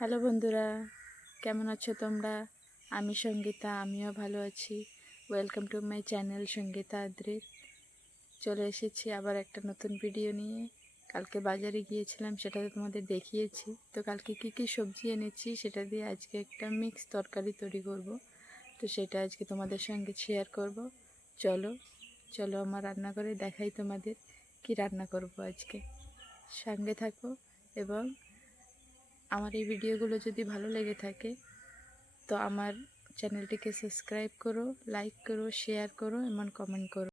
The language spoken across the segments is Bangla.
হ্যালো বন্ধুরা, কেমন আছো তোমরা? আমি সঙ্গীতা, আমিও ভালো আছি। Welcome to my channel Sangeeta আদ্রির। চলে এসেছি আবার একটা নতুন ভিডিও নিয়ে। কালকে বাজারে গিয়েছিলাম, সেটা তোমাদের দেখিয়েছি। তো কালকে কী সবজি এনেছি সেটা দিয়ে আজকে একটা মিক্স তরকারি তৈরি করব। তো সেটা আজকে তোমাদের সঙ্গে শেয়ার করব। চলো চলো আমার রান্নাঘরে দেখাই তোমাদের কি রান্না করব আজকে। সঙ্গে থাকো এবং আমার এই ভিডিওগুলো যদি ভালো লেগে থাকে তো আমার চ্যানেলটিকে সাবস্ক্রাইব করো, লাইক করো, শেয়ার করো এবং কমেন্ট করো।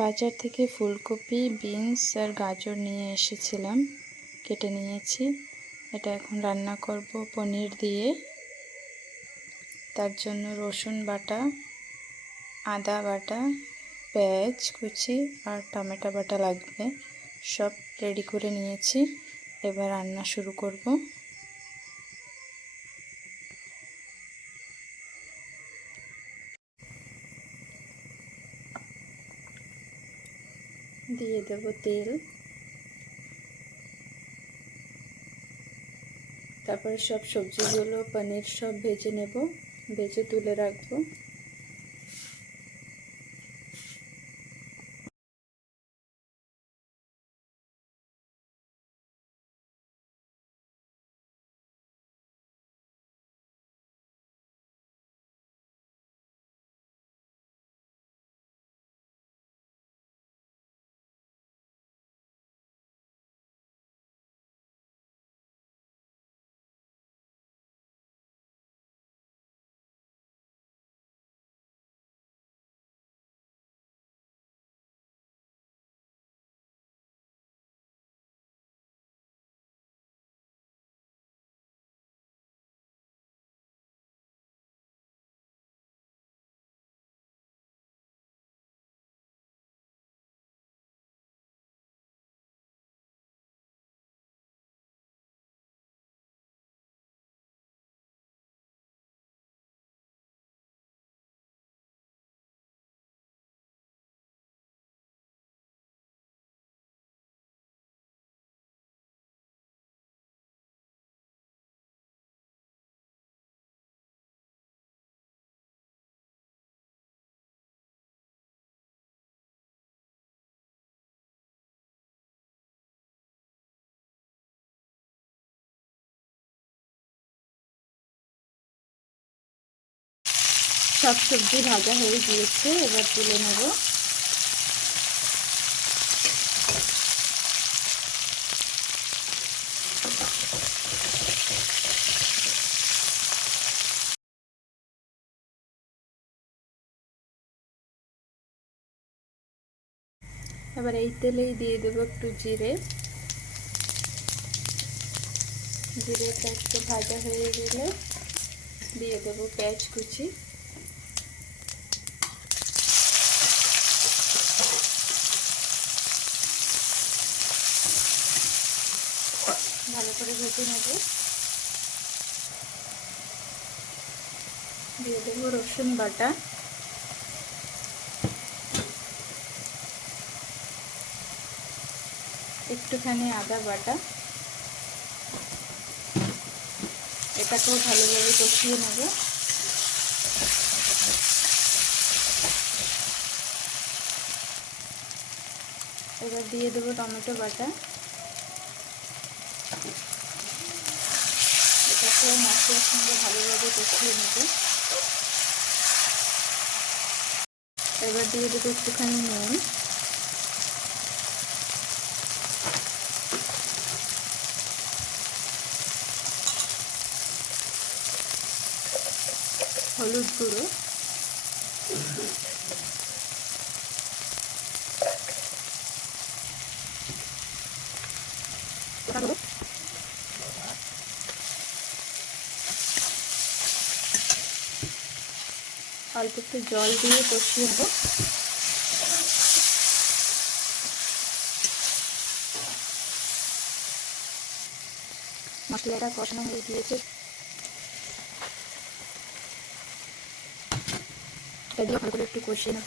বাজার থেকে ফুলকপি, বিনস আর গাজর নিয়ে এসেছিলাম, কেটে নিয়েছি। এটা এখন রান্না করব পনির দিয়ে। তার জন্য রসুন বাটা, আদা বাটা, পেঁয়াজ কুচি আর টমেটো বাটা লাগবে। সব রেডি করে নিয়েছি, এবার রান্না শুরু করব। দিয়ে দেব তেল, তারপরে সব সবজিগুলো পনির সব ভেজে নেব, ভেজে তুলে রাখবো। সব সবজি ভাজা হয়ে গিয়েছে, এবার তুলে নেব। এবার এই তেলেই দিয়ে দেবো একটু জিরে। জিরেটা একটু ভাজা হয়ে গেলে দিয়ে দেবো পেঁয়াজ কুচি। ভালো করে ভেজে নেব। দিয়ে দেবো রসুন বাটা, একটুখানি আদা বাটা। এটাকেও ভালোভাবে কষিয়ে নেব। এবার দিয়ে দেবো টমেটো বাটা। এটাকেও মশলার সঙ্গে ভালোভাবে কষিয়ে নেব। এবার দিয়ে দেবো একটুখানি নুন, হলুদ গুঁড়ো, অল্প একটু জল দিয়ে কষিয়ে নেব। মশলাটা কষানো হয়ে গিয়েছে, এটা দিয়ে ভালো করে একটু কষিয়ে নেব।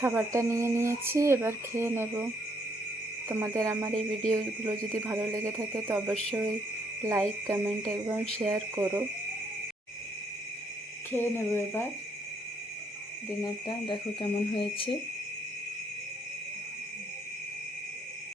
খাবারটা নিয়ে নিয়েছি, এবার খেয়ে নেব। তোমাদের আমার এই ভিডিওগুলো যদি ভালো লেগে থাকে তো অবশ্যই লাইক, কমেন্ট এবং শেয়ার করো। খেয়ে নেব এবার। ডিনারটা দেখো কেমন হয়েছে।